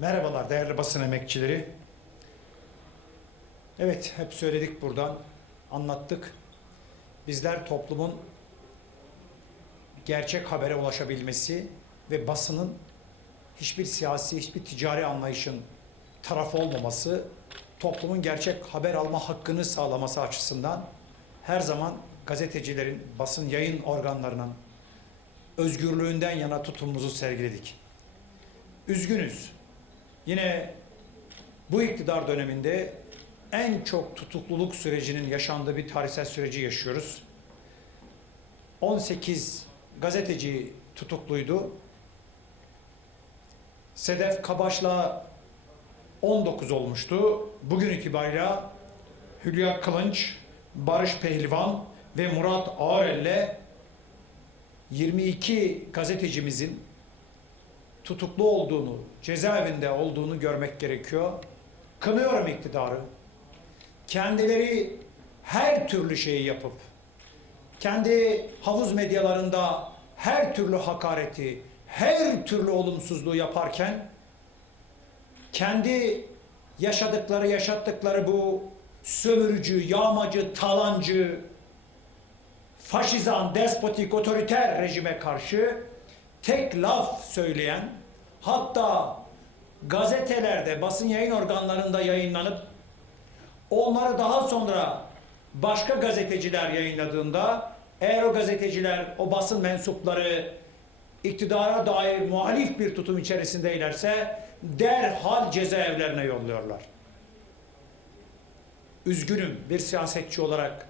Merhabalar değerli basın emekçileri. Evet hep söyledik buradan, anlattık. Bizler toplumun gerçek habere ulaşabilmesi ve basının hiçbir siyasi, hiçbir ticari anlayışın tarafı olmaması, toplumun gerçek haber alma hakkını sağlaması açısından her zaman gazetecilerin, basın yayın organlarının özgürlüğünden yana tutumumuzu sergiledik. Üzgünüz. Yine bu iktidar döneminde en çok tutukluluk sürecinin yaşandığı bir tarihsel süreci yaşıyoruz. 18 gazeteci tutukluydu. Sedef Kabaş'la 19 olmuştu. Bugün itibariyle Hülya Kılınç, Barış Pehlivan ve Murat Ağrel'le 22 gazetecimizin tutuklu olduğunu, cezaevinde olduğunu görmek gerekiyor. Kınıyorum iktidarı. Kendileri her türlü şeyi yapıp, kendi havuz medyalarında her türlü hakareti, her türlü olumsuzluğu yaparken, kendi yaşadıkları, yaşattıkları bu sömürücü, yağmacı, talancı, faşizan, despotik, otoriter rejime karşı tek laf söyleyen, hatta gazetelerde, basın yayın organlarında yayınlanıp onları daha sonra başka gazeteciler yayınladığında eğer o gazeteciler, o basın mensupları iktidara dair muhalif bir tutum içerisindeylerse derhal cezaevlerine yolluyorlar. Üzgünüm bir siyasetçi olarak,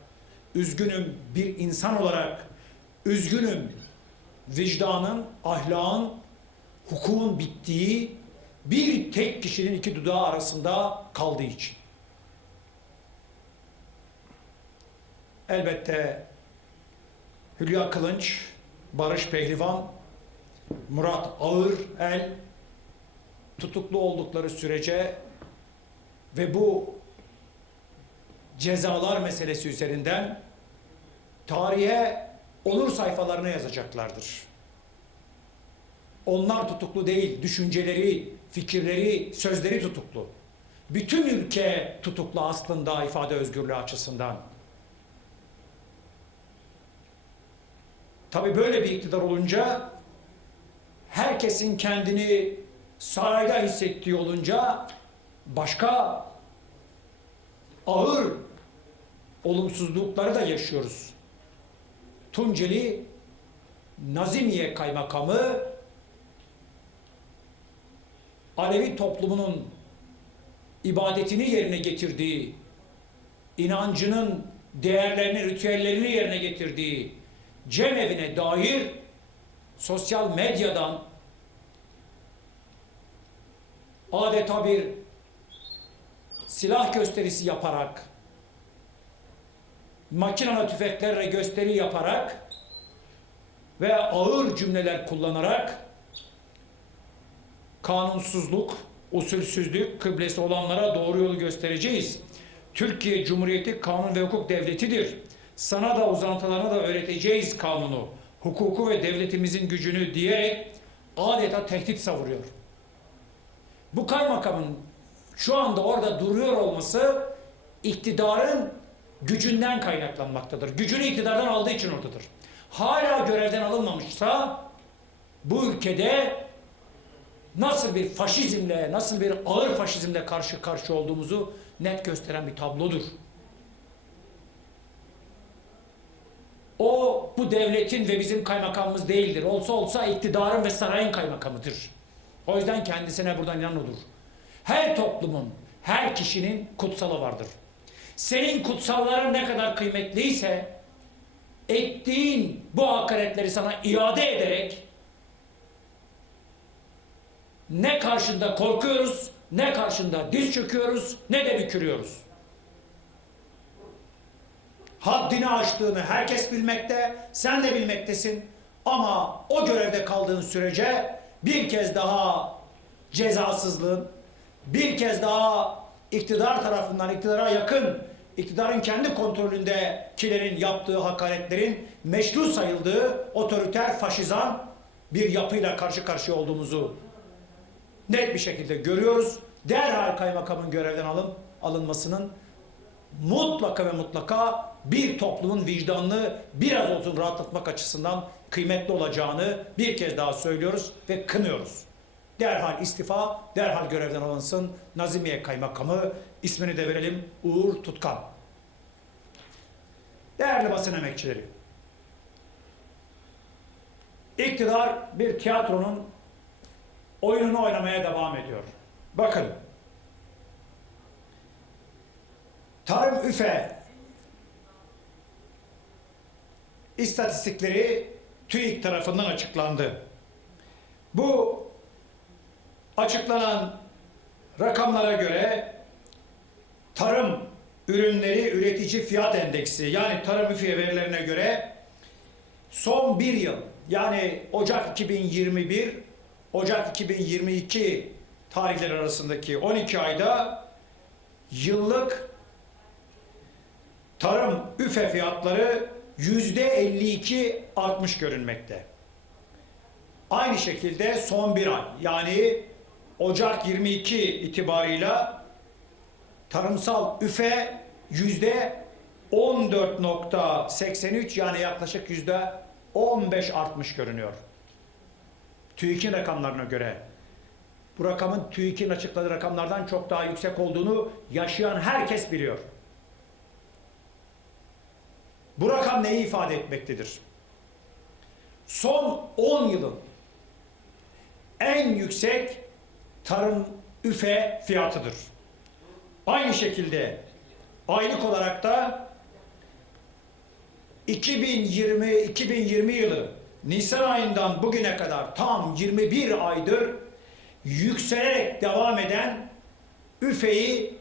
üzgünüm bir insan olarak, üzgünüm vicdanın, ahlakın, hukukun bittiği bir tek kişinin iki dudağı arasında kaldığı için. Elbette Hülya Kılınç, Barış Pehlivan, Murat Ağır El tutuklu oldukları sürece ve bu cezalar meselesi üzerinden tarihe onur sayfalarına yazacaklardır. Onlar tutuklu değil, düşünceleri, fikirleri, sözleri tutuklu. Bütün ülke tutuklu aslında ifade özgürlüğü açısından. Tabii böyle bir iktidar olunca herkesin kendini sarayda hissettiği olunca başka ağır olumsuzlukları da yaşıyoruz. Tunceli Nazimiye Kaymakamı Alevi toplumunun ibadetini yerine getirdiği, inancının değerlerini, ritüellerini yerine getirdiği cemevine dair sosyal medyadan adeta bir silah gösterisi yaparak makinalı tüfeklerle gösteri yaparak ve ağır cümleler kullanarak kanunsuzluk, usulsüzlük kıblesi olanlara doğru yolu göstereceğiz. Türkiye Cumhuriyeti kanun ve hukuk devletidir. Sana da uzantılarına da öğreteceğiz kanunu, hukuku ve devletimizin gücünü diyerek adeta tehdit savuruyor. Bu kaymakamın şu anda orada duruyor olması iktidarın gücünden kaynaklanmaktadır. Gücünü iktidardan aldığı için oradadır. Hala görevden alınmamışsa bu ülkede nasıl bir faşizmle, nasıl bir ağır faşizmle karşı karşı olduğumuzu net gösteren bir tablodur. O bu devletin ve bizim kaymakamımız değildir. Olsa olsa iktidarın ve sarayın kaymakamıdır. O yüzden kendisine buradan inan olur. Her toplumun, her kişinin kutsalı vardır. Senin kutsalların ne kadar kıymetliyse ettiğin bu hakaretleri sana iade ederek ne karşında korkuyoruz, ne karşında diz çöküyoruz, ne de bükürüyoruz. Haddini aştığını herkes bilmekte, sen de bilmektesin. Ama o görevde kaldığın sürece bir kez daha cezasızlığın, bir kez daha iktidar tarafından iktidara yakın, iktidarın kendi kontrolündekilerin yaptığı hakaretlerin meşru sayıldığı otoriter, faşizan bir yapıyla karşı karşıya olduğumuzu net bir şekilde görüyoruz. Derhal kaymakamın görevden alın, alınmasının mutlaka ve mutlaka bir toplumun vicdanını biraz olsun rahatlatmak açısından kıymetli olacağını bir kez daha söylüyoruz ve kınıyoruz. Derhal istifa, derhal görevden alınsın. Nazimiye Kaymakamı ismini de verelim Uğur Tutkan. Değerli basın emekçileri. İktidar bir tiyatronun oyununu oynamaya devam ediyor. Bakın. Tarım Üfe istatistikleri TÜİK tarafından açıklandı. Bu açıklanan rakamlara göre tarım ürünleri üretici fiyat endeksi yani tarım üfiye verilerine göre son bir yıl yani Ocak 2021 Ocak 2022 tarihleri arasındaki 12 ayda yıllık tarım üfe fiyatları yüzde 52 artmış görünmekte. Aynı şekilde son bir ay yani Ocak 22 itibarıyla tarımsal üfe yüzde 14.83 yani yaklaşık yüzde 15 artmış görünüyor. TÜİK'in rakamlarına göre. Bu rakamın TÜİK'in açıkladığı rakamlardan çok daha yüksek olduğunu yaşayan herkes biliyor. Bu rakam neyi ifade etmektedir? Son 10 yılın en yüksek tarım üfe fiyatıdır. Aynı şekilde aylık olarak da 2020 2020 yılı Nisan ayından bugüne kadar tam 21 aydır yükselerek devam eden üfeyi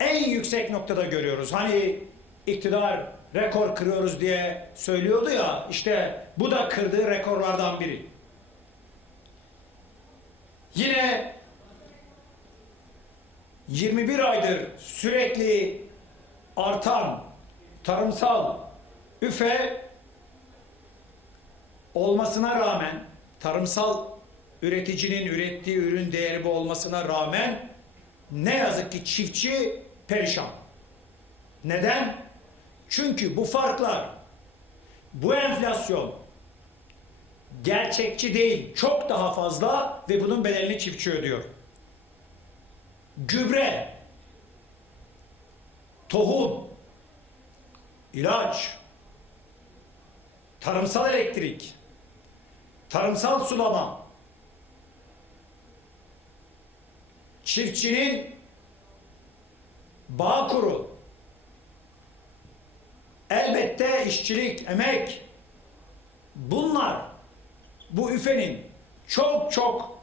en yüksek noktada görüyoruz. Hani iktidar rekor kırıyoruz diye söylüyordu ya işte bu da kırdığı rekorlardan biri. Yine 21 aydır sürekli artan tarımsal üfe olmasına rağmen tarımsal üreticinin ürettiği ürün değeri bu olmasına rağmen ne yazık ki çiftçi perişan. Neden? Çünkü bu farklar, bu enflasyon gerçekçi değil, çok daha fazla ve bunun bedelini çiftçi ödüyor. Gübre, tohum, ilaç, tarımsal elektrik, tarımsal sulama, çiftçinin bağ kuru, elbette işçilik, emek, bunlar bu üfenin çok çok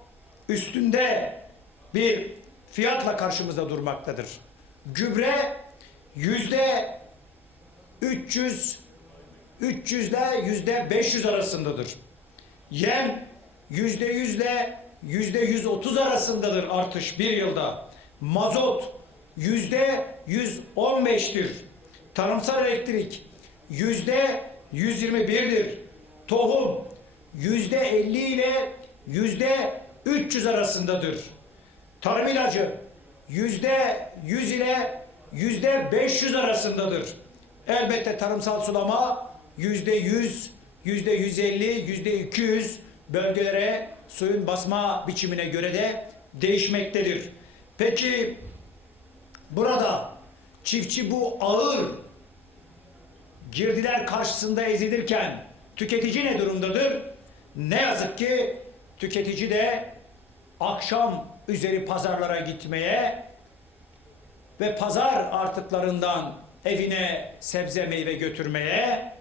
üstünde bir fiyatla karşımızda durmaktadır. Gübre yüzde 300 300 ile yüzde 500 arasındadır. Yem yüzde 100 ile yüzde 130 arasındadır artış bir yılda. Mazot yüzde 115'tir. Tarımsal elektrik yüzde 121'dir. Tohum yüzde 50 ile yüzde 300 arasındadır. Tarım ilacı yüzde 100 ile yüzde 500 arasındadır. Elbette tarımsal sulama yüzde 100, yüzde 150, yüzde 200 bölgelere suyun basma biçimine göre de değişmektedir. Peki burada çiftçi bu ağır girdiler karşısında ezilirken tüketici ne durumdadır? Ne yazık ki tüketici de akşam üzeri pazarlara gitmeye ve pazar artıklarından evine sebze meyve götürmeye,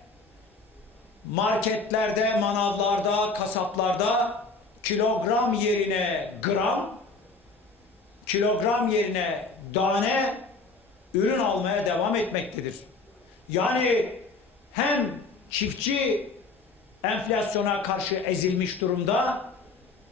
marketlerde, manavlarda, kasaplarda kilogram yerine gram, kilogram yerine tane ürün almaya devam etmektedir. Yani hem çiftçi enflasyona karşı ezilmiş durumda,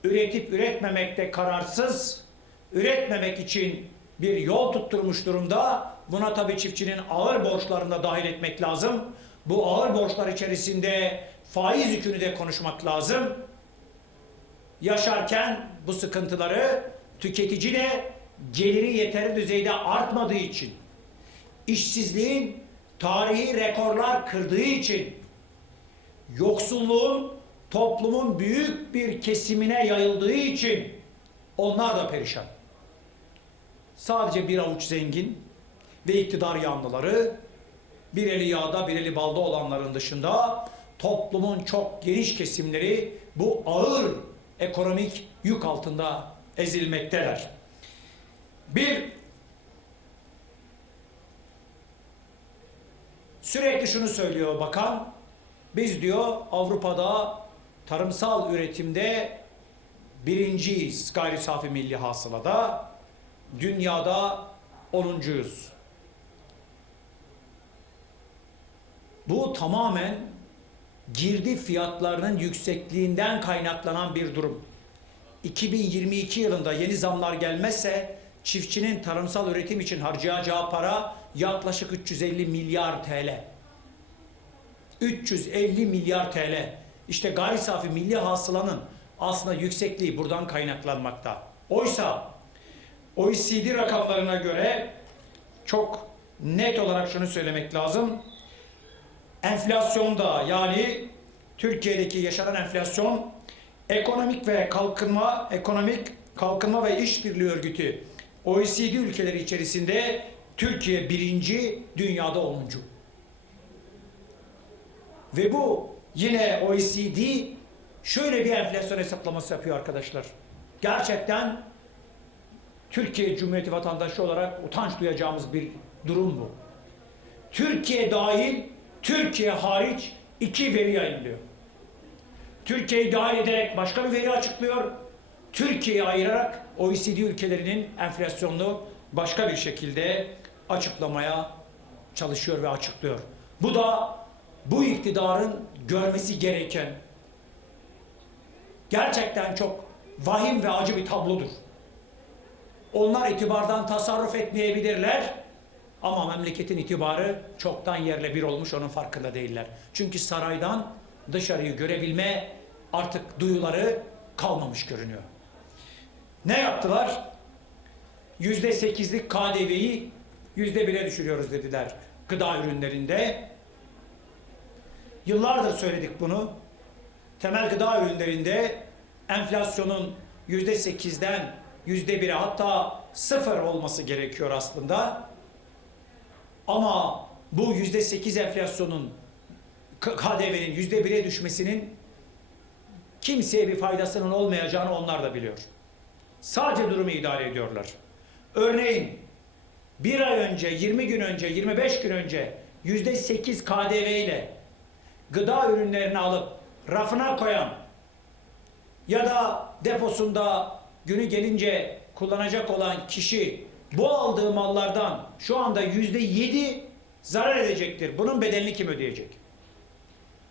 üretip üretmemekte kararsız, üretmemek için bir yol tutturmuş durumda. Buna tabii çiftçinin ağır borçlarını da dahil etmek lazım. Bu ağır borçlar içerisinde faiz yükünü de konuşmak lazım. Yaşarken bu sıkıntıları tüketici de geliri yeteri düzeyde artmadığı için, işsizliğin tarihi rekorlar kırdığı için, yoksulluğun toplumun büyük bir kesimine yayıldığı için onlar da perişan. Sadece bir avuç zengin ve iktidar yanlıları, bir eli yağda bir eli balda olanların dışında toplumun çok geniş kesimleri bu ağır ekonomik yük altında ezilmekteler. Bir sürekli şunu söylüyor bakan, biz diyor Avrupa'da tarımsal üretimde birinciyiz gayri safi milli hasılada, dünyada onuncuyuz. Bu tamamen girdi fiyatlarının yüksekliğinden kaynaklanan bir durum. 2022 yılında yeni zamlar gelmezse çiftçinin tarımsal üretim için harcayacağı para yaklaşık 350 milyar TL. 350 milyar TL. İşte gayri safi milli hasılanın aslında yüksekliği buradan kaynaklanmakta. Oysa OECD rakamlarına göre çok net olarak şunu söylemek lazım. Enflasyonda yani Türkiye'deki yaşanan enflasyon ekonomik ve kalkınma ekonomik kalkınma ve işbirliği örgütü OECD ülkeleri içerisinde Türkiye birinci dünyada onuncu. Ve bu yine OECD şöyle bir enflasyon hesaplaması yapıyor arkadaşlar. Gerçekten Türkiye Cumhuriyeti vatandaşı olarak utanç duyacağımız bir durum bu. Türkiye dahil, Türkiye hariç iki veri yayınlıyor. Türkiye'yi dahil ederek başka bir veri açıklıyor. Türkiye'yi ayırarak OECD ülkelerinin enflasyonunu başka bir şekilde açıklamaya çalışıyor ve açıklıyor. Bu da bu iktidarın görmesi gereken gerçekten çok vahim ve acı bir tablodur. Onlar itibardan tasarruf etmeyebilirler ama memleketin itibarı çoktan yerle bir olmuş onun farkında değiller. Çünkü saraydan dışarıyı görebilme artık duyuları kalmamış görünüyor. Ne yaptılar? Yüzde sekizlik KDV'yi yüzde bire düşürüyoruz dediler gıda ürünlerinde. Yıllardır söyledik bunu. Temel gıda ürünlerinde enflasyonun yüzde sekizden yüzde bire hatta sıfır olması gerekiyor aslında. Ama bu yüzde sekiz enflasyonun KDV'nin yüzde bire düşmesinin kimseye bir faydasının olmayacağını onlar da biliyor. Sadece durumu idare ediyorlar. Örneğin bir ay önce, 20 gün önce, 25 gün önce yüzde sekiz KDV ile gıda ürünlerini alıp rafına koyan ya da deposunda günü gelince kullanacak olan kişi bu aldığı mallardan şu anda yüzde yedi zarar edecektir. Bunun bedelini kim ödeyecek?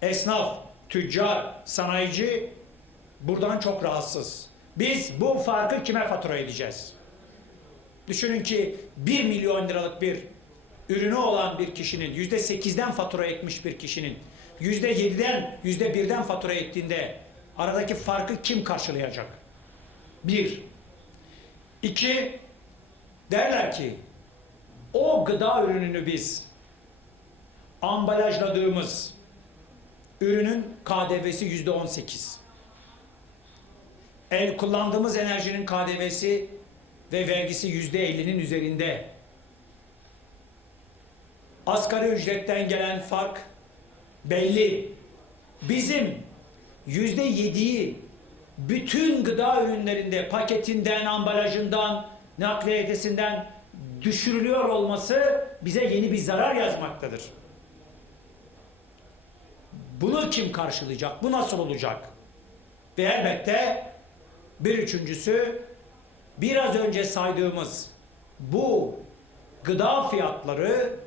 Esnaf, tüccar, sanayici buradan çok rahatsız. Biz bu farkı kime fatura edeceğiz? Düşünün ki 1 milyon liralık bir ürünü olan bir kişinin yüzde sekizden fatura etmiş bir kişinin yüzde yediden yüzde birden fatura ettiğinde aradaki farkı kim karşılayacak? Bir. İki, derler ki o gıda ürününü biz ambalajladığımız ürünün KDV'si yüzde on sekiz. El kullandığımız enerjinin KDV'si ve vergisi yüzde ellinin üzerinde. Asgari ücretten gelen fark belli. Bizim yüzde yediği bütün gıda ürünlerinde paketinden, ambalajından, nakliyatesinden düşürülüyor olması bize yeni bir zarar yazmaktadır. Bunu kim karşılayacak? Bu nasıl olacak? Ve elbette bir üçüncüsü biraz önce saydığımız bu gıda fiyatları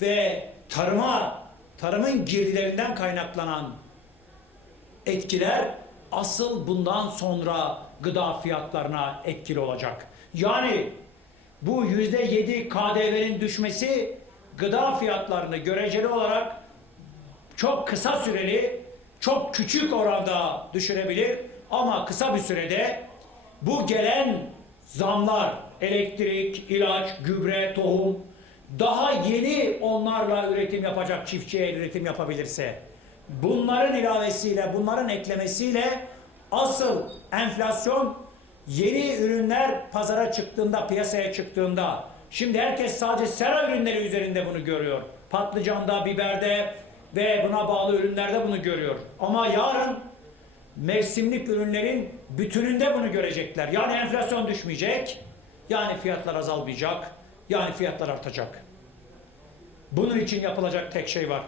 ve tarıma, tarımın girdilerinden kaynaklanan etkiler asıl bundan sonra gıda fiyatlarına etkili olacak. Yani bu yüzde yedi KDV'nin düşmesi gıda fiyatlarını göreceli olarak çok kısa süreli, çok küçük oranda düşürebilir ama kısa bir sürede bu gelen zamlar, elektrik, ilaç, gübre, tohum, daha yeni onlarla üretim yapacak çiftçiye üretim yapabilirse, bunların ilavesiyle, bunların eklemesiyle asıl enflasyon yeni ürünler pazara çıktığında, piyasaya çıktığında, şimdi herkes sadece sera ürünleri üzerinde bunu görüyor. Patlıcanda, biberde ve buna bağlı ürünlerde bunu görüyor. Ama yarın mevsimlik ürünlerin bütününde bunu görecekler. Yani enflasyon düşmeyecek, yani fiyatlar azalmayacak, yani fiyatlar artacak. Bunun için yapılacak tek şey var.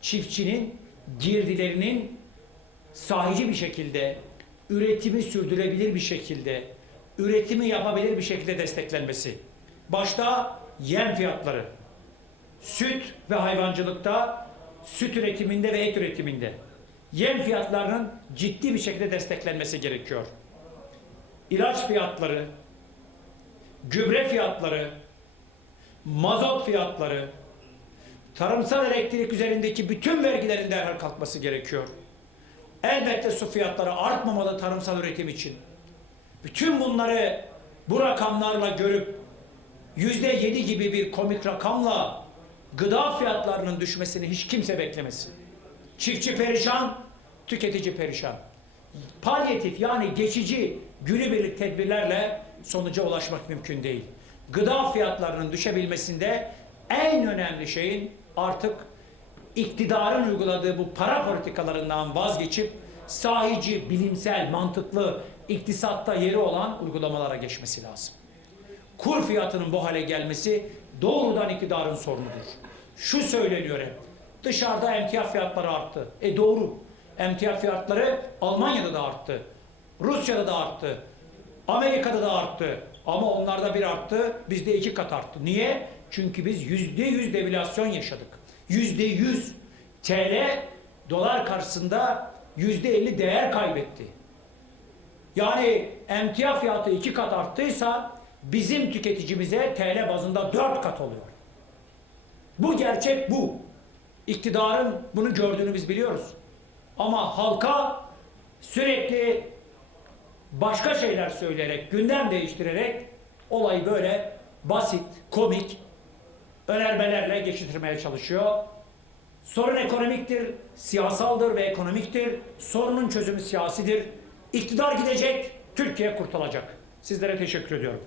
Çiftçinin girdilerinin sahici bir şekilde, üretimi sürdürebilir bir şekilde, üretimi yapabilir bir şekilde desteklenmesi. Başta yem fiyatları, süt ve hayvancılıkta, süt üretiminde ve et üretiminde yem fiyatlarının ciddi bir şekilde desteklenmesi gerekiyor. İlaç fiyatları, gübre fiyatları, mazot fiyatları, tarımsal elektrik üzerindeki bütün vergilerin derhal kalkması gerekiyor. Elbette su fiyatları artmamalı tarımsal üretim için. Bütün bunları bu rakamlarla görüp yüzde yedi gibi bir komik rakamla gıda fiyatlarının düşmesini hiç kimse beklemesin. Çiftçi perişan, tüketici perişan. Palyatif yani geçici günübirlik tedbirlerle sonuca ulaşmak mümkün değil. Gıda fiyatlarının düşebilmesinde en önemli şeyin artık iktidarın uyguladığı bu para politikalarından vazgeçip sahici, bilimsel, mantıklı, iktisatta yeri olan uygulamalara geçmesi lazım. Kur fiyatının bu hale gelmesi doğrudan iktidarın sorunudur. Şu söyleniyor hep. Dışarıda emtia fiyatları arttı. E doğru. Emtia fiyatları Almanya'da da arttı. Rusya'da da arttı. Amerika'da da arttı. Ama onlarda bir arttı, bizde iki kat arttı. Niye? Çünkü biz yüzde yüz devalüasyon yaşadık. Yüzde yüz TL dolar karşısında yüzde elli değer kaybetti. Yani emtia fiyatı iki kat arttıysa bizim tüketicimize TL bazında dört kat oluyor. Bu gerçek bu. İktidarın bunu gördüğünü biz biliyoruz. Ama halka sürekli başka şeyler söyleyerek, gündem değiştirerek olayı böyle basit, komik önermelerle geçirmeye çalışıyor. Sorun ekonomiktir, siyasaldır ve ekonomiktir. Sorunun çözümü siyasidir. İktidar gidecek, Türkiye kurtulacak. Sizlere teşekkür ediyorum.